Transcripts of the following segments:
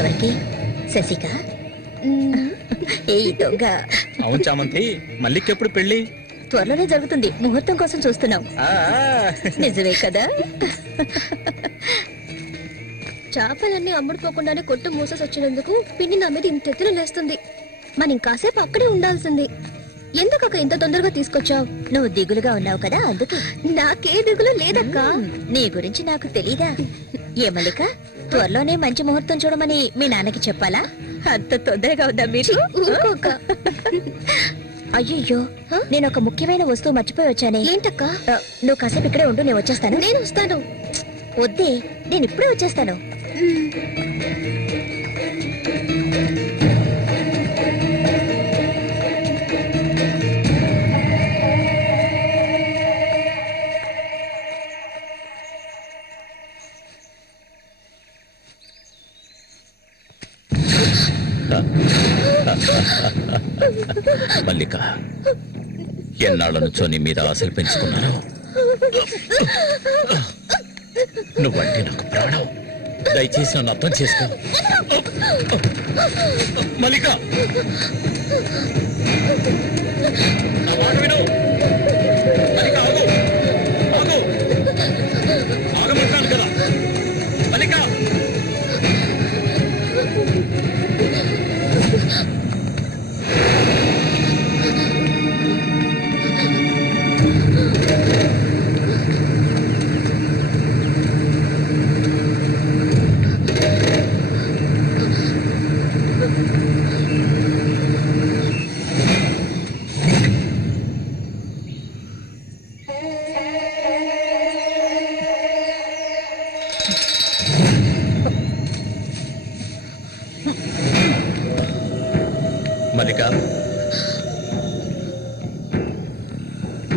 ఎవరికి? శశిక? ఏ దొంగ. అవును చామంతి, మల్లికెప్పుడు పెళ్లి? త్వరలోనే జరుగుతుంది. ముహూర్తం కోసం చూస్తున్నాం. నిజమే కదా? చేపలన్నీ అమ్ముడుపోకుండానే కొట్టు మూసేసి వచ్చినందుకు పిన్ని నా మీద ఇంత ఎత్తున లేస్తుంది. మనం ఇంకాసేపు అక్కడే ఉండాల్సింది. ఎందుకక్క ఇంత తొందరగా తీసుకొచ్చావు? నువ్వు దిగులుగా ఉన్నావు కదా, అందుకే. నాకే దిగులు లేదక్క. నీ గురించి నాకు తెలీదా? ఏ మల్లిక, త్వరలోనే మంచి ముహూర్తం చూడమని మీ నాన్నకి చెప్పాలా? అంత తొందరగా ఉందా మీరు? ఊరుకోక. అయ్యయ్యో, నేను ఒక ముఖ్యమైన వస్తువు మర్చిపోయి వచ్చానే. ఏంటక్క? నువ్వు కాసేపు ఇక్కడే ఉండు, నేను వచ్చేస్తాను. నేను వస్తాను. వద్దే, నేను ఇప్పుడే వచ్చేస్తాను. మల్లిక, ఎన్నాళ్ళ నుంచో నీ మీద ఆశలు పెంచుకున్నాను. నువ్వంటే నాకు ప్రాణం. దయచేసి నన్ను అర్థం చేసుకో. మల్లిక, నా మాట విను. మల్లిక, ఆగు ఆగు, ఆగమంటాను కదా. మల్లిక,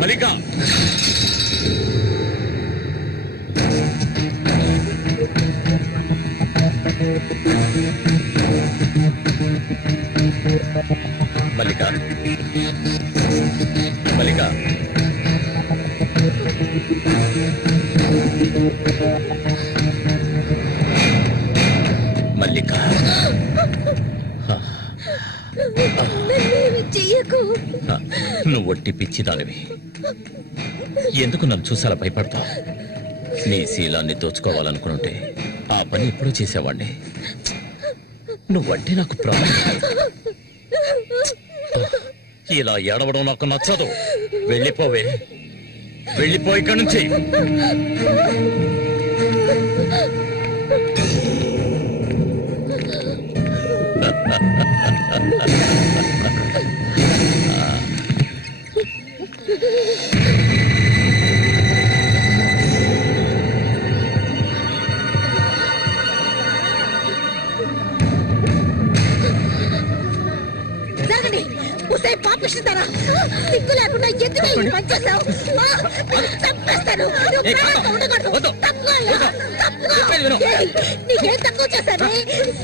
మల్లిక, మల్లిక, మల్లిక, మల్లిక, మల్లిక, చెయ్యకు. నువ్వు ఒట్టి పిచ్చిదానివి. ఎందుకు నన్ను చూసాలా భయపడతావు? నీ శీలాన్ని దోచుకోవాలనుకుంటే ఆ పని ఎప్పుడూ చేసేవాణ్ణి. నువ్వంటే నాకు ప్రాణం. ఇలా ఏడవడం నాకు నచ్చదు. వెళ్ళిపోవే, వెళ్ళిపో ఇక్కడి నుంచి. పాపిస్తారా? సిగ్గు లేకుండా ఎందుకు పనిచేస్తావు? చంపేస్తాను. నీకేం తక్కువ చేశాను?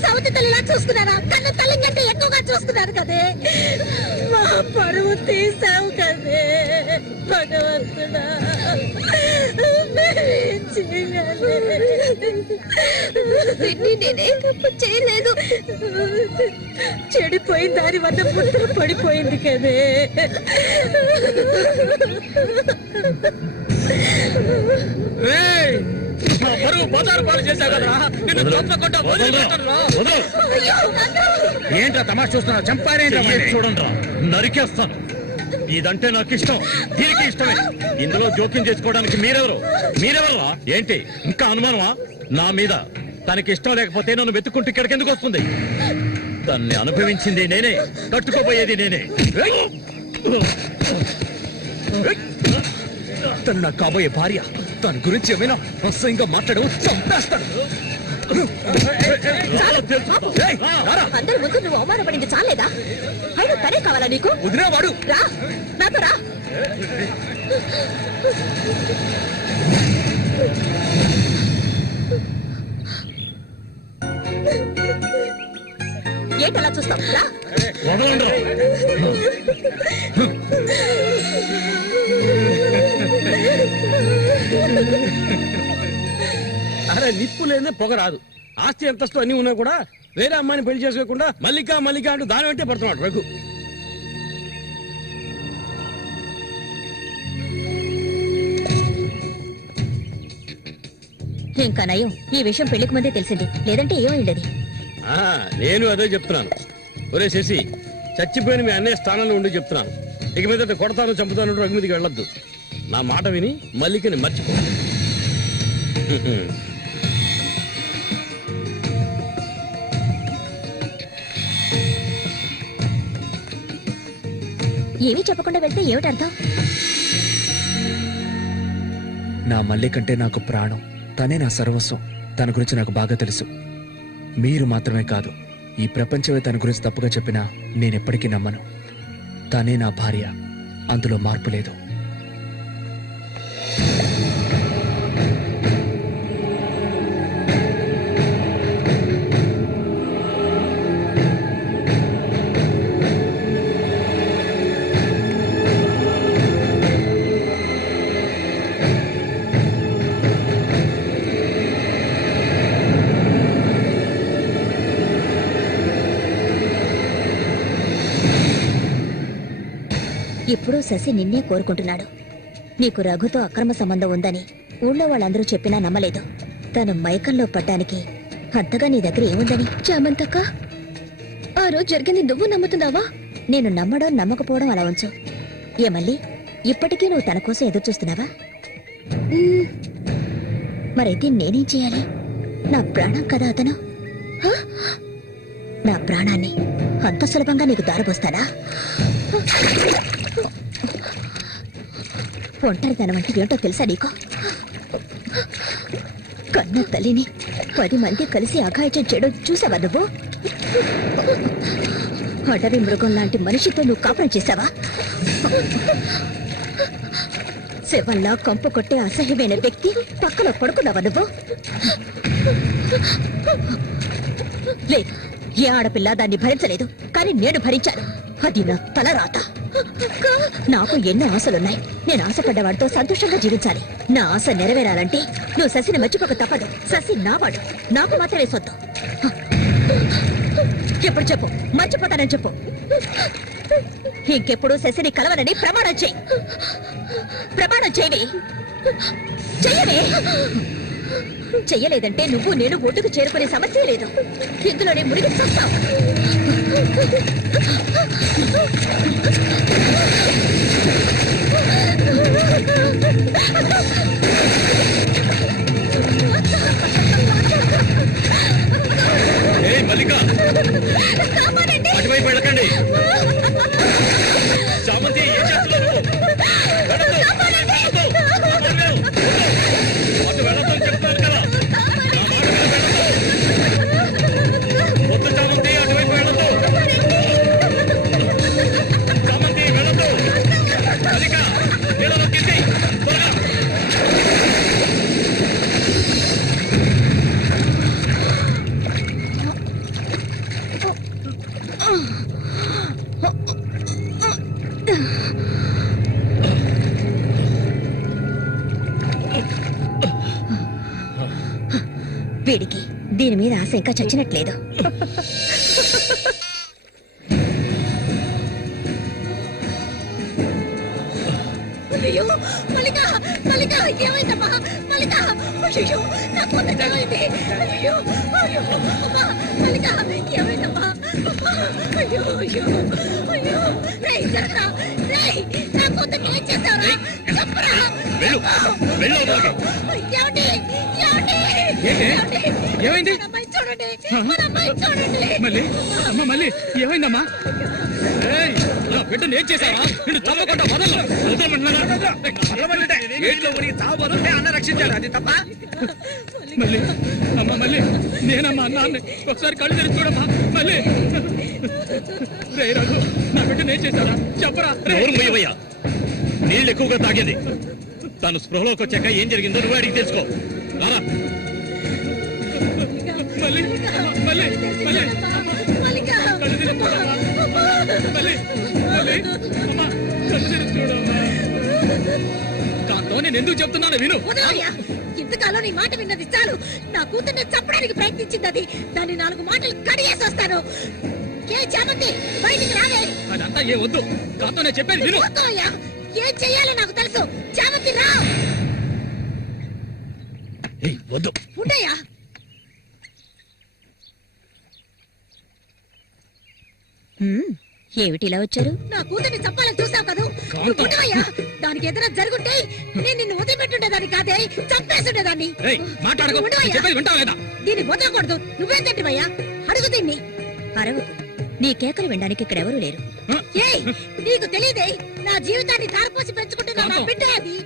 సౌతి తల్లిలా చూసుకున్నారా? కన్ను తల్లి కంటే ఎక్కువగా చూసుకున్నారు కదే. మా పరువు తీసావు కదే భగవంతుడా. నేనే చేయలేదు. చెడిపోయిన దాని వద్ద పుట్టుకు పడిపోయింది కదే. ఏంట్రా తమాషా చూస్తున్నా? చంపారేంట్రా? చూడండిరా, నరికేస్తాను. ఇదంటే నాకు ఇష్టం, దీనికి ఇష్టమే. ఇందులో జోక్యం చేసుకోవడానికి మీరెవరు? ఏంటి ఇంకా అనుమానమా నా మీద? తనకి ఇష్టం లేకపోతే నన్ను వెతుక్కుంటూ ఇక్కడికి ఎందుకు వస్తుంది? దాన్ని అనుభవించింది నేనే, కట్టుకోబోయేది నేనే. తను నా కాబోయే భార్య. దాని గురించి ఏమైనా అసహ్యంగా మాట్లాడు, చంపేస్తాను. అందరి ముందు నువ్వు అవమానపడింది చాలేదా? అయినా తనే కావాలా నీకు? వదిలేవాడు. రా, నాతో రా. ఏంటలా చూస్తావు? రా. అరే, నిప్పు లేదే పొగ రాదు. ఆస్తి అంతస్తు అన్ని ఉన్నా కూడా వేరే అమ్మాయిని పెళ్లి చేసుకోకుండా మల్లిక మల్లిక అంటూ దాని వెంటే పడుతున్నాడు రఘు. ఇంకా నయం ఈ విషయం పెళ్లికి ముందే తెలిసింది, లేదంటే ఏమైండది. నేను అదే చెప్తున్నాను. ఒరే శశి, చచ్చిపోయిన మీ అన్నయ్య స్థానంలో ఉండి చెప్తున్నాను, ఇక మీద కొడతాను చంపుతాను రఘు మీదకి వెళ్ళొద్దు. నా మాట విని మల్లికని మర్చిపో. ఏమీ చెప్పకుండా వెళ్తే ఏమిటి అర్థం? నా మల్లికంటే నాకు ప్రాణం, తనే నా సర్వస్వం. తన గురించి నాకు బాగా తెలుసు. మీరు మాత్రమే కాదు, ఈ ప్రపంచమే తన గురించి తప్పుగా చెప్పినా నేనెప్పటికీ నమ్మను. తనే నా భార్య, అందులో మార్పు లేదు. ఇప్పుడు శశి నిన్నే కోరుకుంటున్నాడు. నీకు రఘుతో అక్రమ సంబంధం ఉందని ఊళ్ళో వాళ్ళందరూ చెప్పినా నమ్మలేదు. తను మైకంలో పడ్డానికి అంతగా నీ దగ్గర ఏముందని? చామంతక్క, ఆ రోజు జరిగింది నువ్వు నమ్ముతున్నావా? నేను నమ్మడం నమ్మకపోవడం అలా ఉంచు. ఏమల్లి, ఇప్పటికీ నువ్వు తన కోసం ఎదురు చూస్తున్నావా? మరైతే నేనేం చేయాలి? నా ప్రాణం కదా అతను. నా ప్రాణాన్ని అంత సులభంగా నీకు దారిపోస్తానా? ఒంటరితనం అంటే ఏంటో తెలుసా నీకు? కన్న తల్లిని 10 మంది కలిసి అఘాయిత్యం చేయడం చూసావా నువ్వు? అడవి మృగం లాంటి మనిషితో నువ్వు కాపురం చేశావా? శవంలా కంపు కొట్టే అసహ్యమైన వ్యక్తి పక్కలో పడుకున్నావా నువ్వు? లేదు, ఏ ఆడపిల్ల దాన్ని భరించలేదు, కానీ నేను భరించాను. అది నా తలరాత. నాకు ఎన్నో ఆశలున్నాయి. నేను ఆశపడ్డవాడితో సంతోషంగా జీవించాలి. నా ఆశ నెరవేరాలంటే నువ్వు శశిని మర్చిపోక తప్పదు. శశి నావాడు, నాకు మాత్రమే సొత్తు. ఎప్పుడు చెప్పు, మర్చిపోతానని చెప్పు. ఇంకెప్పుడు శశిని కలవనని ప్రమాణం చేయి. ప్రమాణం చేయవే, చెయ్యవే. చెయ్యలేదంటే నువ్వు నేను ఒడ్డుకు చేరుకునే సమస్య లేదు. ఇందులోనే మునిగి చూస్తావు. మల్లిక, అటువైపు వెళ్ళకండి. చామంతి, ఏం చేస్తున్నావు? అటు వెళ్ళొద్దని చెప్తున్నాను కదా. వద్దు చామంతి, అటువైపు వెళ్ళొద్దు. చామంతి వెళ్ళొద్దు. మల్లిక, నీళ్ళలో కింది త్వరగా. వీడికి దీని మీద ఆశ ఇంకా చచ్చినట్లేదు. అయ్యో మల్లిక, మల్లిక ఏమైందమ్మా? మల్లిక, అయ్యో నాకు కొంత ఏమైంది? అయ్యో అయ్యో అమ్మా, మల్లిక ఏమైందమ్మా? అయ్యో అయ్యో అయ్యో, రేయ్ జరగరా, రేయ్ నా కొంతకి ఏం చేస్తావరా? చెప్పరా. వెళ్ళు, వెళ్ళు లోపలికి. ఏమండి, ఏమండి, ఏంటి? ఏమైంది? మన అమ్మాయి చూడండి, మన అమ్మాయి చూడండి. మళ్ళీ అమ్మ, మళ్ళీ ఏమైందమ్మా? బిడ్డను ఏం చేశావా? నిన్ను చంపకుండా వదలను. అన్న రక్షించాడు, అది తప్ప. మళ్ళీ అమ్మ, మళ్ళీ నేనమ్మా అన్నాన్ని ఒకసారి కళ్ళు తెరిచి చూడమ్మా. మళ్ళీ రే రఘు, నా బిడ్డను ఏం చేశారా చెప్పరా. ఎవరు మొయ్యవయ్యా? నీళ్ళు ఎక్కువగా తాగేది. తను స్పృహలోకి వచ్చాక ఏం జరిగిందో నువ్వు అడిగి తెలుసుకో. రారా. మళ్ళీ మళ్ళీ మళ్ళీ మల్లిక, కళ్ళు తెరిచి చూడమ్మా. మళ్ళీ మళ్ళీ అమ్మా, కళ్ళు తెరిచి చూడమ్మా. కాంతో నేను ఎందుకు చెప్తున్నాను విను. వదలయ్యా, ఇంతకాలం నీ మాట విన్నది చాలు. నా కూతుర్ని చంపడానికి ప్రయత్నించింది అది. దాన్ని 4 మాటలు కడిగేసి వస్తాను. ఏ చామంతి బయటికి రావే. అదంతా ఏ వద్దు, కాంతం నేను చెప్పేది విను. వద్దయ్యా, ఏం చెయ్యాలో నాకు తెలుసు. చామంతి రా. ఏయ్, వద్దు. ఉండయ్యా. ఏమిటి ఇలా వచ్చారు? నా కూతుర్ని చంపాలని చూసావు కదా. కాంతం. ఉండవయ్యా, దానికి ఎదురు జరుగుంటే నేను నిన్ను వదిలిపెట్టుండేదాన్ని కాదే, చంపేస్తుండేదాన్ని. ఏయ్, మాట్లాడకు. నేను ఉండవయ్యా. చెప్పేది వింటావా లేదా? దీన్ని వదలకూడదు. నువ్వేం తింటివయ్యా? అడుగు దీన్ని. అరవు, నీ కేకలు వినడానికి ఇక్కడెవరూ లేరు. ఏయ్, నీకు తెలియదే, నా జీవితాన్ని ధారపోసి పెంచుకుంటున్న నా కాంతం. బిడ్డ అది.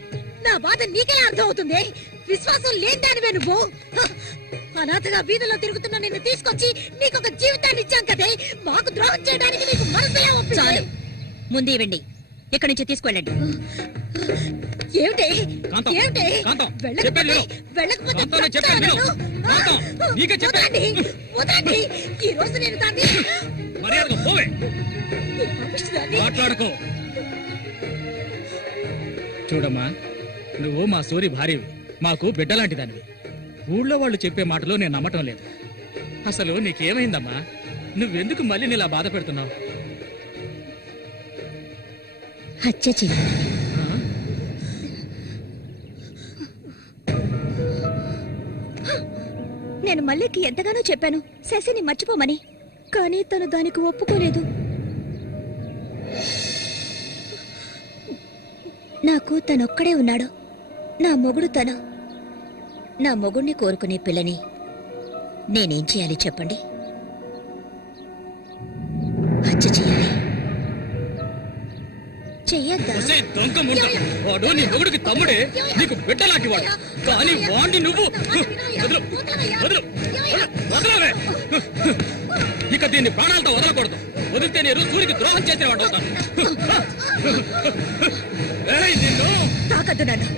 నా బాధ నీకెలా అర్థం అవుతుంది? విశ్వాసం లేనిదానివే నువ్వు. అనాథగా వీధిలో తిరుగుతున్న నిన్ను తీసుకొచ్చి నీకొక జీవితాన్ని ఇచ్చాం కదే. మాకు ద్రోహం చేయడానికి నీకు మనసులో చాలు, ముందు ఇవ్వండి. ఇక్కడి నుంచి తీసుకెళ్ళండి. ఏమిటి? కాంతం. ఏమిటి? కాంతం, వెళ్ళకపోతే చెప్పేది విను. వెళ్ళకపోతే కాంతం, నేను చెప్పేది విను. కాంతం, నీకే చెప్పేది. వదండి. ఈ రోజు నేను దాన్ని మర్యాదగా పోవే. ఈ పాపిష్టిదాన్ని మాట్లాడకు. చూడమ్మా, నువ్వు మా సూరి భార్యవి, మాకు బిడ్డలాంటి దానివి. ఊళ్ళో వాళ్ళు చెప్పే మాటలు నేను నమ్మటం లేదు. అసలు నీకేమైందమ్మా? నువ్వెందుకు మళ్ళీ నీలా బాధ పెడుతున్నావు? హత్య చెయ్యి. నేను మల్లికి ఎంతగానో చెప్పాను శశిని మర్చిపోమని, కానీ తను దానికి ఒప్పుకోలేదు. నాకు తనొక్కడే ఉన్నాడు. నా మొగుడు తను. నా మొగుడిని కోరుకునే పిల్లని నేనేం చేయాలి చెప్పండి? హత్య చేయాలి. చెయ్యొద్దా? ఒసేయ్ దొంగ ముండ, వాడు నీ మొగుడికి తమ్ముడే, నీకు బిడ్డలాంటి వాడు. కానీ వాణ్ణి నువ్వు వదలు, వదలు, వదలవే. ఇక దీన్ని ప్రాణాలతో వదలకూడదు. వదిలితే నేను సూరికి ద్రోహం చేసిన వాడు అవుతాను. ఏయ్, నిన్ను తాకద్దు నన్ను.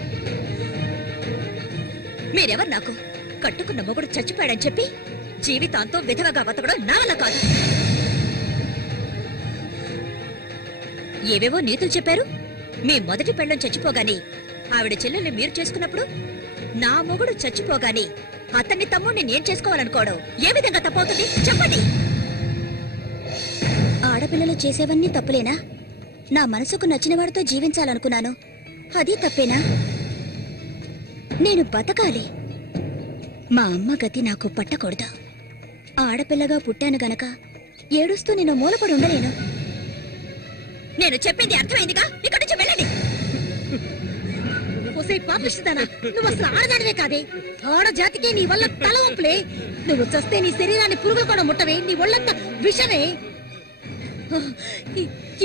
మీరెవరు నాకు? కట్టుకున్న మొగుడు చచ్చిపోయాడని చెప్పి జీవితాంతం విధవగా బతకడం నా వల్ల కాదు. ఏవేవో నీతులు చెప్పారు. మీ మొదటి పెళ్ళం చచ్చిపోగాని ఆవిడ చెల్లెల్ని మీరు చేసుకున్నప్పుడు నా మొగుడు చచ్చిపోగాని అతన్ని తమ్ముడిని నేను చేసుకోవాలనుకోవడం ఏ విధంగా తప్పవుతుంది చెప్పండి? ఆడపిల్లలు చేసేవన్నీ తప్పులేనా? నా మనసుకు నచ్చిన వాడితో జీవించాలనుకున్నాను, అది తప్పేనా? నేను బతకాలి. మా అమ్మ గతి నాకు పట్టకూడదు. ఆడపిల్లగా పుట్టాను గనక ఏడుస్తూ నేను మూలపడి ఉండలేను. నేను చెప్పింది అర్థమైందిగా? ఇక్కడి నుంచి వెళ్ళండి. ఒసే పాపిష్టిదానా, నువ్వు అసలు ఆడదానివే కాదే. ఆడ జాతికి నీ వల్ల తల వంపులే. నువ్వు చస్తే నీ శరీరాన్ని పురుగులు కూడా ముట్టవే. నీ ఒళ్ళంతా విషమే.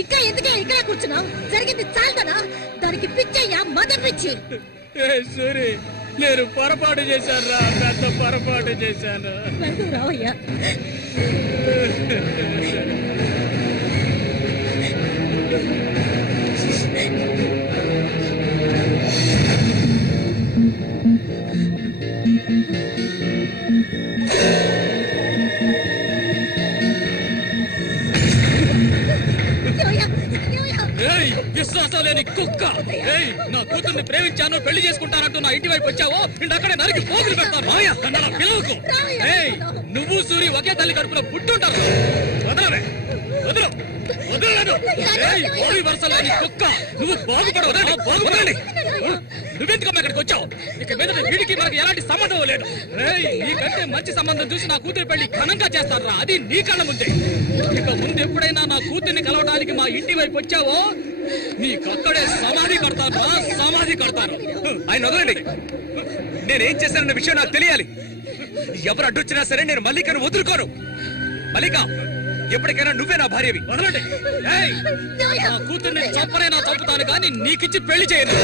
ఇంకా ఎందుకే ఇక్కడ కూర్చున్నావు? జరిగింది చాలదనా? దానికి పిచ్చయ్యా, మద పిచ్చి. సూరి, నేను పొరపాటు చేశాను రా, పెద్ద పొరపాటు చేశాను. వెళ్తూ రావయ్యా. ఏయ్, విశ్వాసం లేని కుక్క! ఏయ్, నా కూతుర్ని ప్రేమించాను, పెళ్లి చేసుకుంటానంటూ నా ఇంటి వైపు వచ్చావో ఇంటక్కడే నరికి పోగులు పెడతాను. నన్ను అలా పిలవకు. ఏయ్, నువ్వు సూరి ఒకే తల్లి కడుపులో పుట్టుంటారు. వదలవే, వదలు, వదలలేదు. ఏయ్, ఓడి వరుస లేని కుక్క, నువ్వు బాగుపడవు. బాగుపడండి. నువ్వెందుకమ్మా ఇక్కడికి వచ్చావు? ఇక మీద వీడికి మనకి ఎలాంటి సంబంధం లేదు. ఏయ్, నీకంటే మంచి సంబంధం చూసి నా కూతురు పెళ్లి ఘనంగా చేస్తారా? అది నీ కళ్ళ ముందే. ఇక ముందు ఎప్పుడైనా నా కూతుర్ని కలవడానికి మా ఇంటి వైపు వచ్చావో నీకక్కడే సమాధి కడతాను, సమాధి కడతాను. ఆయన వదలండి. నేనేం చేశానన్న విషయం నాకు తెలియాలి. ఎవరు అడ్డొచ్చినా సరే నేను మల్లికను వదులుకోను. మల్లిక, ఎప్పటికైనా నువ్వే నా భార్యవి. వదలండి. ఏయ్, నా కూతుర్ని చంపనైనా చంపుతాను కానీ నీకిచ్చి పెళ్లి చేయను.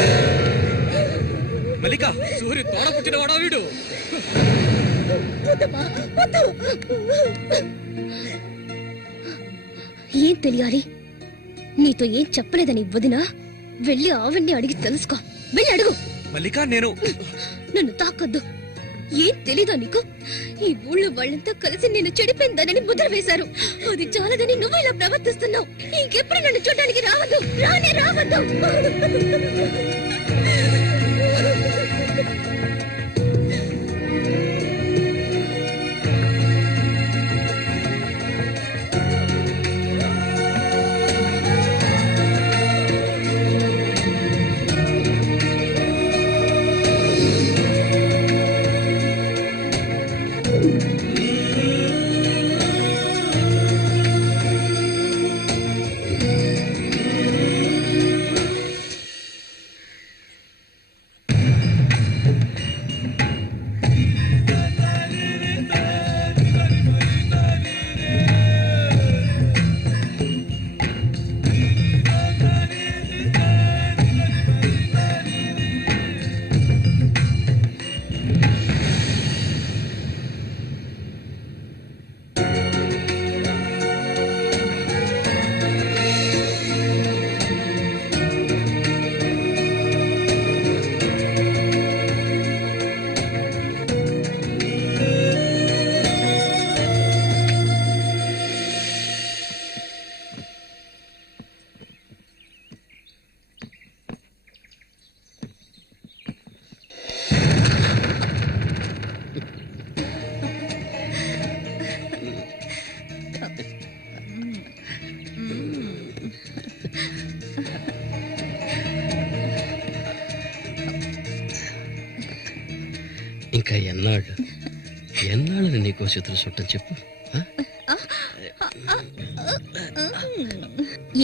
మల్లిక, సూరి తోడ పుట్టిన వాడా వీడు? ఏం తెలియాలి? నీతో ఏం చెప్పలేదని వదినా వెళ్ళి ఆవిడ్ని అడిగి తెలుసుకో. వెళ్ళి అడుగు. మల్లిక, నేను నన్ను తాకొద్దు. ఏం తెలీదా నీకు? ఈ ఊళ్ళో వాళ్ళంతా కలిసి నేను చెడిపోయిందనని ముద్ర వేశారు. అది చాలదని నువ్వు ఇలా ప్రవర్తిస్తున్నావు. ఇంకెప్పుడు నన్ను చూడడానికి రావద్దు. రానే రావద్దు. ఇంకా ఎన్నాళ్ళు నీకో చేతులు చుట్టం చెప్పు.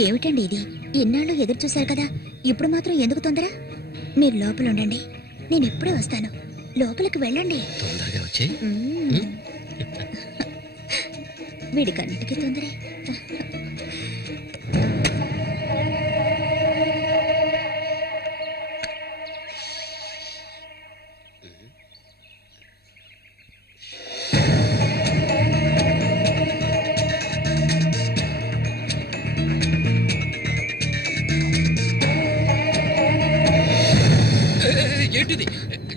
ఏమిటండి ఇది? ఎన్నాళ్ళు ఎదురు చూశారు కదా, ఇప్పుడు మాత్రం ఎందుకు తొందర? మీరు లోపల ఉండండి, నేను ఇప్పుడే వస్తాను. లోపలికి వెళ్ళండి. తొందరగా వచ్చే. వీడికన్నిటికీ తొందరే. ఏంటిది?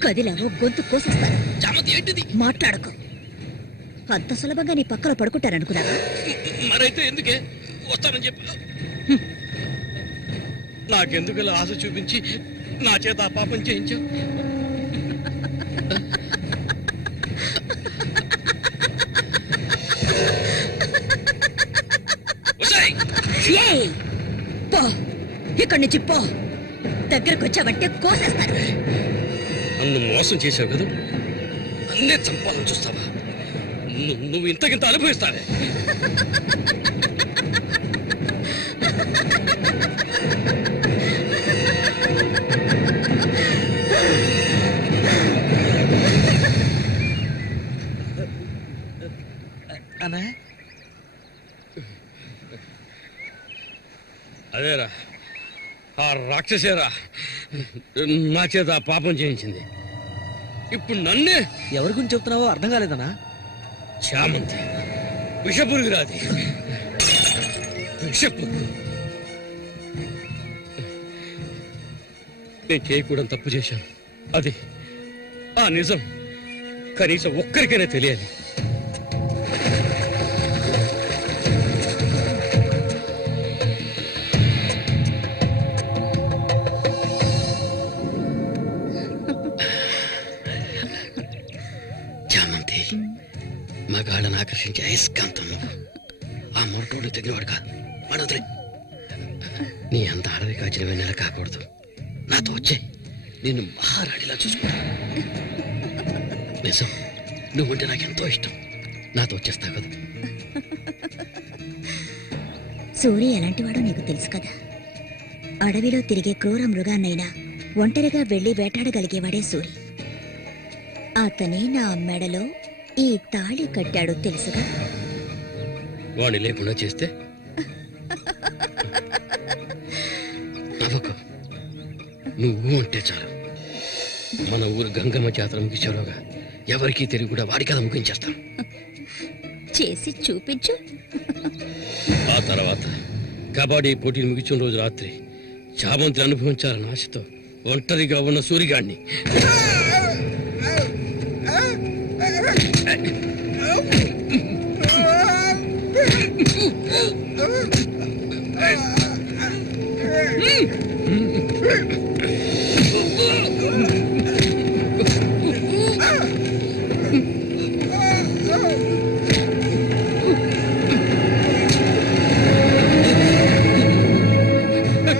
కదిలావో గొంతు కోసేస్తాను. చామంతి ఏంటిది? మాట్లాడకు. అంత సులభంగా నీ పక్కన పడుకుంటారనుకున్నావా? మరైతే ఎందుకే వస్తానని చెప్పు. నాకెందుకు ఇలా ఆశ చూపించి నా చేత ఆ పాపం చేయించావు? ఏయ్! పో, ఇక్కడి నుంచి పో. దగ్గరకు వచ్చావంటే కోసేస్తాను. నన్ను మోసం చేశావు కదా, నన్నే చంపాలని చూస్తావా? నువ్వు ఇంతకింత అనుభవిస్తావే. అదేరా, ఆ రాక్షసేరా నా చేత ఆ పాపం చేయించింది. ఇప్పుడు నన్నే. ఎవరి గురించి చెప్తున్నావో అర్థం కాలేదనా? చామంతి విషపురుగురాది, విషపురుగు. నేను చేయకూడదు తప్పు చేశాను. అది ఆ నిజం కనీసం ఒక్కరికైనా తెలియాలి. చామంతి మగాళ్ళని ఆకర్షించే అయస్కాంతం నువ్వు. ఆ మొరటోడు తగినవాడు కాదు, వాడొదిలే. నీ అంత అడవి కాచిన వెన్నెల కాకూడదు. నాతో వచ్చే నిన్ను మహారాణిలా చూసుకుంటా. నిజం, నువ్వుంటే నాకెంతో ఇష్టం. నాతో వచ్చేస్తావు కదా. సూర్య ఎలాంటివాడో నీకు తెలుసు కదా. అడవిలో తిరిగే క్రూర మృగాన్నైనా ఒంటరిగా వెళ్లి వేటాడగలిగేవాడే సూరి. అతనే నా మెడలో ఈ తాళి కట్టాడు తెలుసుగా. వాణ్ణి లేకుండా చేస్తే నవ్వకు. నువ్వు అంటే చాలు. మన ఊరు గంగమ్మ జాతర ముగించేలోగా ఎవరికీ తెలివి కూడా వాడి కథ ముగించేస్తాం. చేసి చూపించు. ఆ తర్వాత కబడ్డీ పోటీలు ముగించిన రోజు రాత్రి చామంతిని అనుభవించాలని ఆశతో ఒంటరిగా ఉన్న సూరిగాడిని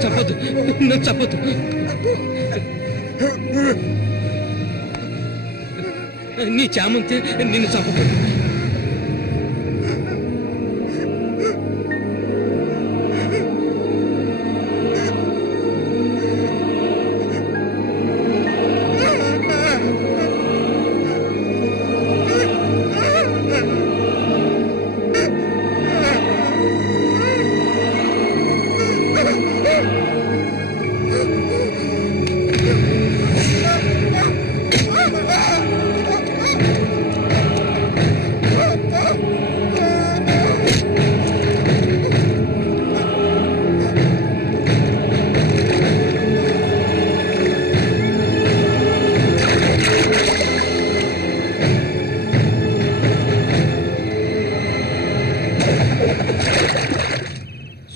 చెప్పదు, నాకు చెప్పదు. నీ చామంతి నిన్ను చంపదు.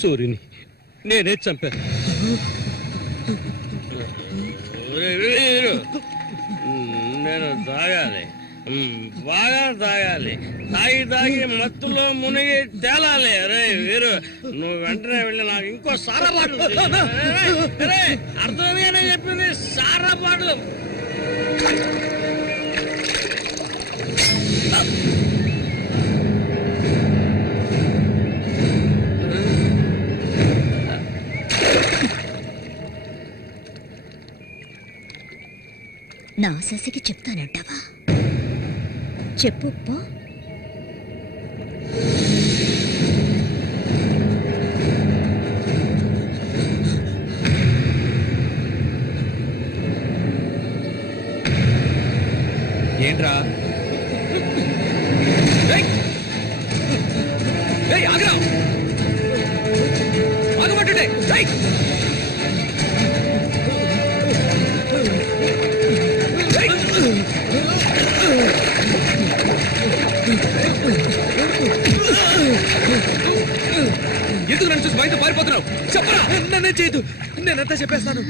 సూర్యుని నేనే చంపాను. నేను తాగాలి, బాగా తాగాలి. తాగి మత్తులో మునిగి తేలాలి. అరే వీరు, నువ్వు వెంటనే వెళ్ళి నాకు ఇంకో సారా బాటలు అర్థమేనే చెప్పింది. సారా బాటలు నా శశికి చెప్తానంటావా? చెప్పు పో. ఏంట్రా ఆగరా ఆగమంటుండే ఎందుకు నన్ను చూసి బయట పారిపోతున్నావు? చెప్పరా. నన్నే చేయదు, నేనంతా చెప్పేస్తాను.